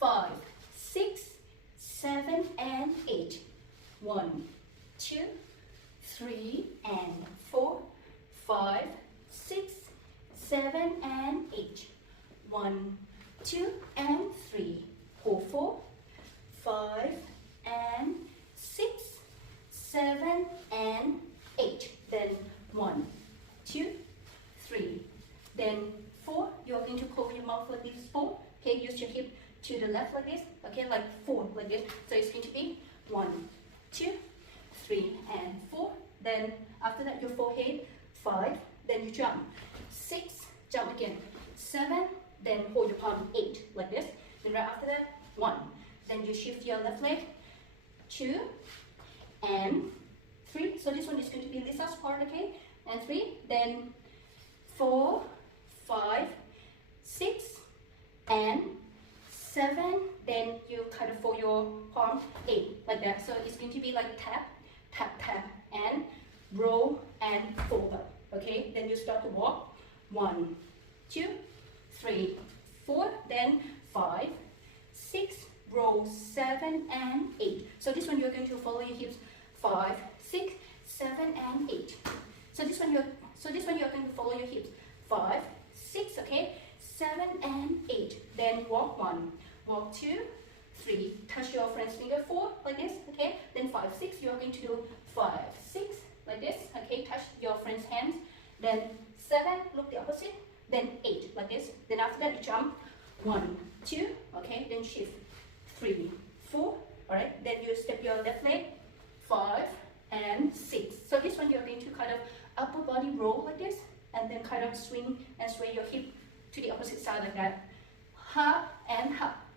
5, 6, 7, and 8. 1, 2, 3, and 4, 5, 6, 7, and 8. 1, 2, and 3. Hold 4, 5, and 6, 7, and 8. Then 1, 2, 3. Then 4. You're going to close your mouth like this. 4. Okay, use your hip to the left like this. Okay, like 4 like this. So it's going to be 1, 2, 3, and 4. Then after that, your forehead. 5. Then you jump. 6. Jump again. 7. Then hold your palm. 8 like this. Then right after that, 1. Then you shift your left leg. 2 and 3. So this one is going to be Lisa's part, okay? And 3. Then 4, 5, 6, and 7. Then you kind of fold your palm 8 like that. So it's going to be like tap, tap, tap, and roll and fold up. Okay? Then you start to walk. 1, 2, 3, 4. Then 5, 6. Roll 7 and 8. So this one you're going to follow your hips 5, 6, 7, and 8. So this one you're going to follow your hips 5, 6, okay, 7 and 8. Then walk 1, walk 2, 3. Touch your friend's finger 4 like this, okay. Then 5, 6. You're going to do 5, 6 like this, okay. Touch your friend's hands. Then 7. Look the opposite. Then 8 like this. Then after that you jump 1, 2, okay. Then shift. 3, 4, alright, then you step your left leg, 5 and 6. So this one you're going to kind of upper body roll like this, and then kind of swing and sway your hip to the opposite side like that. Hop,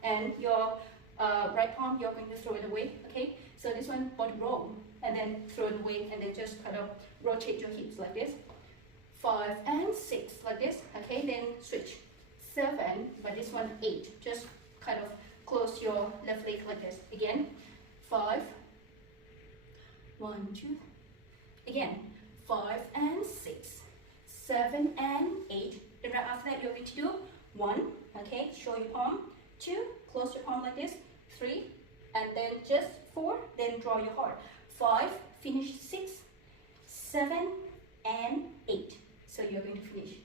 and your right palm you're going to throw it away, okay? So this one body roll, and then throw it away, and then just kind of rotate your hips like this. 5 and 6 like this, okay? Then switch. 7, but this one 8. Just kind of close your left leg like this. Again, 5, 1, 2, again, 5 and 6, 7 and 8. Then right after that, you're going to do 1, okay, show your palm, 2, close your palm like this, 3, and then just 4, then draw your heart, 5, finish 6, 7, and 8. So you're going to finish